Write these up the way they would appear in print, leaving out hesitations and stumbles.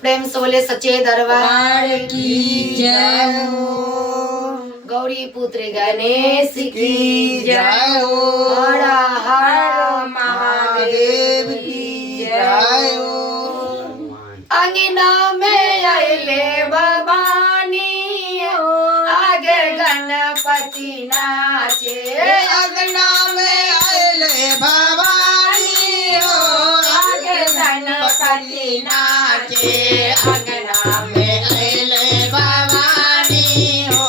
प्रेम से बोले सच्चे दरबार की जय हो। गौरी पुत्र गणेश की जय हो। हर हर महादेव की जय हो। अंगना में आइले भवानी हो, आगे गणपति नाचे। अंगना में आइले भवानी हो, आगे गणपति नाचे। अंगना में आइले भवानी हो,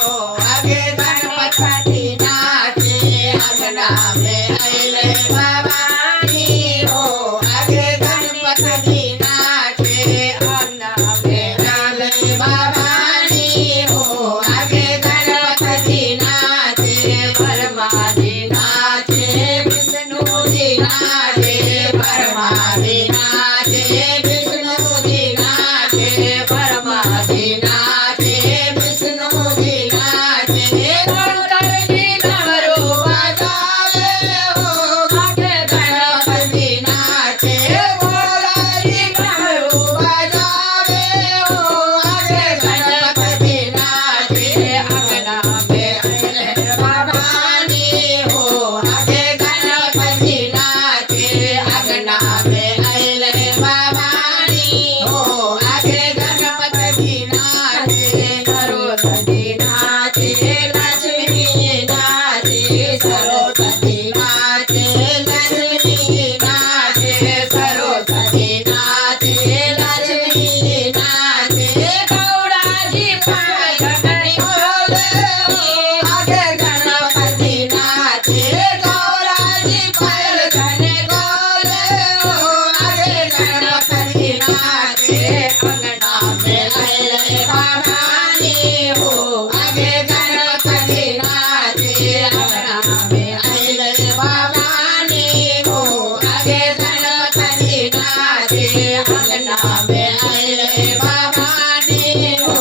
आगे गणपति नाचे। अंगना में आइले भवानी हो, आगे गणपति नाचे। अंगना में आइले भवानी हो, आगे गणपति नाचे। ब्रह्मा जी नाचे, विष्णु जी नाचे। ब्रह्मा जी नाचे, विष्णु जी नाचे। ब्रह्मा जी नाचे, विष्णु जी नाचे। शंकर जी डमरू बजावे हो, आगे गणपति नाचे। भोला जी डमरू बजावे हो, आगे गणपति नाचे। अंगना में आइले भवानी हो, आगे गणपति नाचे। अंगना में आइले भवानी हो, आगे गणपति नाचे। सरस्वती नाचे, लक्ष्मी नाचे। सरस्वती नाचे, लक्ष्मी नाचे। सरस्वती नाचे, लक्ष्मी नाचे। गौरा जी पागल बोले हो, आगे गणपति नाचे। गौरा जी पागल बोले हो, आगे गणपति नाचे। अंगना में आइले भवानी हो, आगे गणपति नाचे। अंगना में आइले भवानी हो, आगे गणपति नाचे। अंगना में आइले भवानी हो,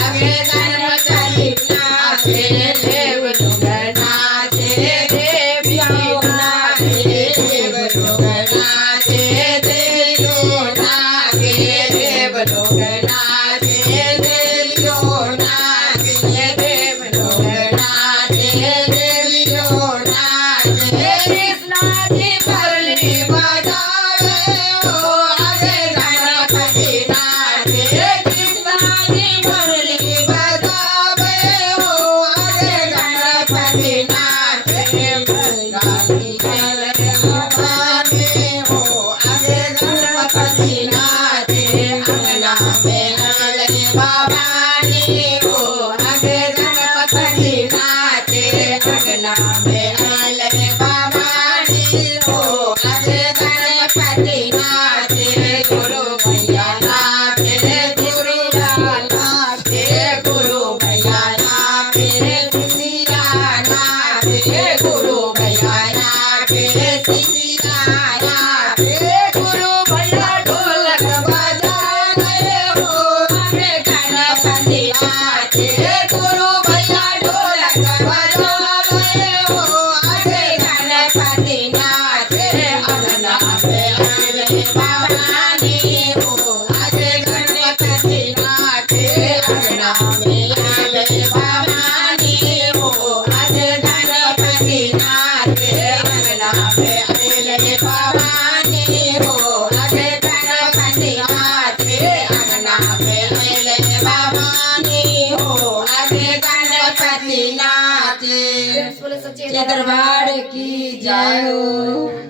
आगे गणपति नाचे। देव लोग नाचे, देवियों नाचे। देव लोग नाचे, देवियों नाचे। देव लोग नाचे, देवियों नाचे। देव लोग नाचे, देवियों नाचे। कृष्णा जी मुरली बजावे हो, आगे गणपति नाचे। कृष्णा जी मुरली बजावे हो, आगे गणपति नाचे। गंगा जी चले भवानी हो, आगे गणपति नाचे। अंगना में आइले भवानी हो, आगे गणपति नाचे। अंगना में आइले भवानी हो, आगे गणपति नाचे। गुरु भैया नाचे, गुरु नाचे। गुरु भैया नाचे, सिया नाचे। गुरु भैया नाचे, सिया नाचे। गुरु भैया ढोलक बजावे हो, आगे गणपति नाचे। गुरु भैया ढोलक बजावे हो, आगे गणपति नाचे। अंगना में आइले भवानी हो, आगे गणपति नाचे। अंगना में आइले भवानी हो, आगे गणपति नाचे। अंगना में आइले भवानी हो, आगे गणपति नाचे। अंगना में आइले भवानी हो, आगे गणपति नाचे। बोले सच्चे दरबार की जय हो।